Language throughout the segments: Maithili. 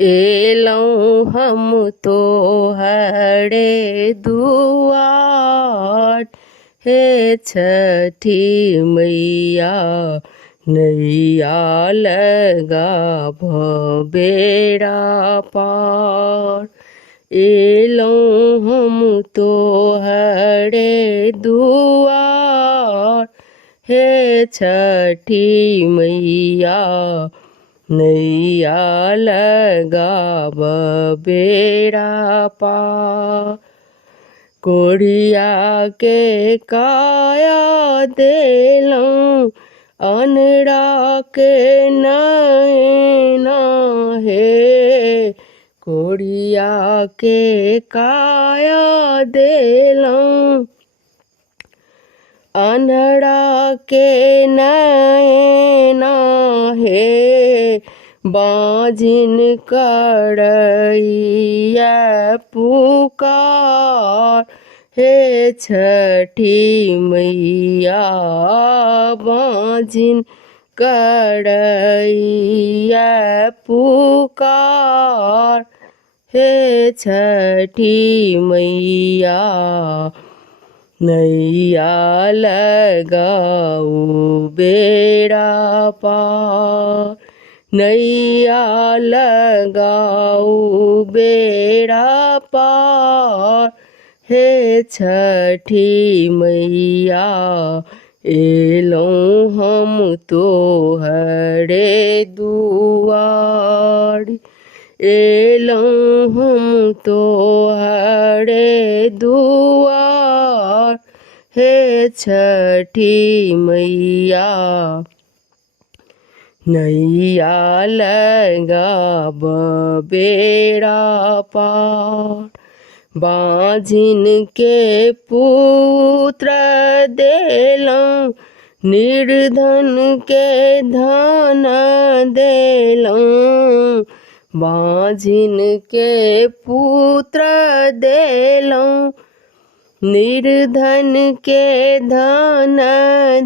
एलौं हम तो हरे दुआर, हे छठी मैया नैया लगा बेड़ा पार। एलौं हम तो हरे दुआर, हे छठी मैया नैया लगा बेड़ा पार। कोढ़िया के काया देलौं, अनड़ा के नैना हे। कोढ़िया के काया देलौं, अनड़ा के नैना हे। बाजिन कड़ैया पुकार, हे छठी मैया बाजिन कड़ैया पुकार, हे छठी मैया नैया लगाओ बेड़ा पार। नैया लगाओ बेड़ा पार, हे छठी मैया एलौं हम तो हरे दुआर। एलौं हम तो हरे दुआर, हे छठी मैया नैया लगा बेड़ा पार। बाजिन के पुत्र देलौं, निर्धन के धन देलौं। बाजिन के पुत्र देलौं, निर्धन के धन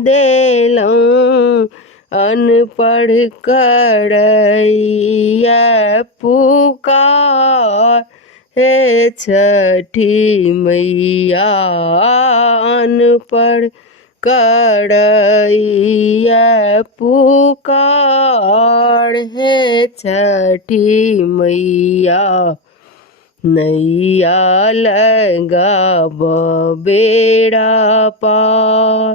देलौं। अनपढ़ कड़ैया पुकार, हे छठी मैया अनपढ़ कड़ैया पुकार, हे छठी मैया नैया लगा बेड़ा पार।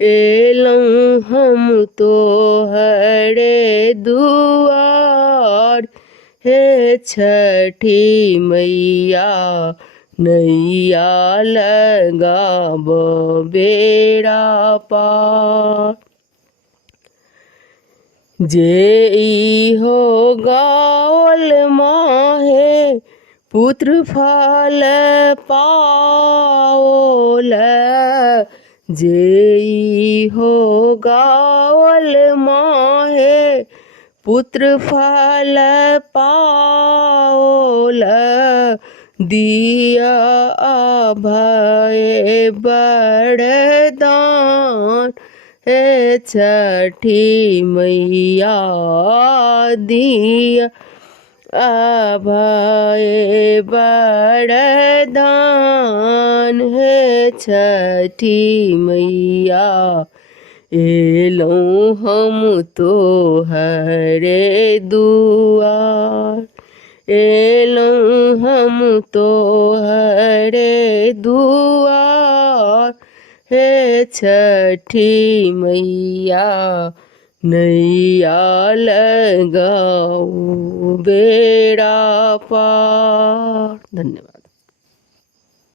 एलौं हम तो हरे दुआर, हे छठी मैया नैया लगा बेड़ा पार। जे हो गावल माहे पुत्र फल पाओल। जे हो गावल माहे पुत्र फल पाओल। दिया अभय बरदान, हे छठी मैया दिया अभय बरदान, हे छठी मैया एलौं हम तो हरे दुआर। एलौं हम तो हरे दुआर, हे छठी मैया नैया लगाओ बेड़ा पार। धन्यवाद।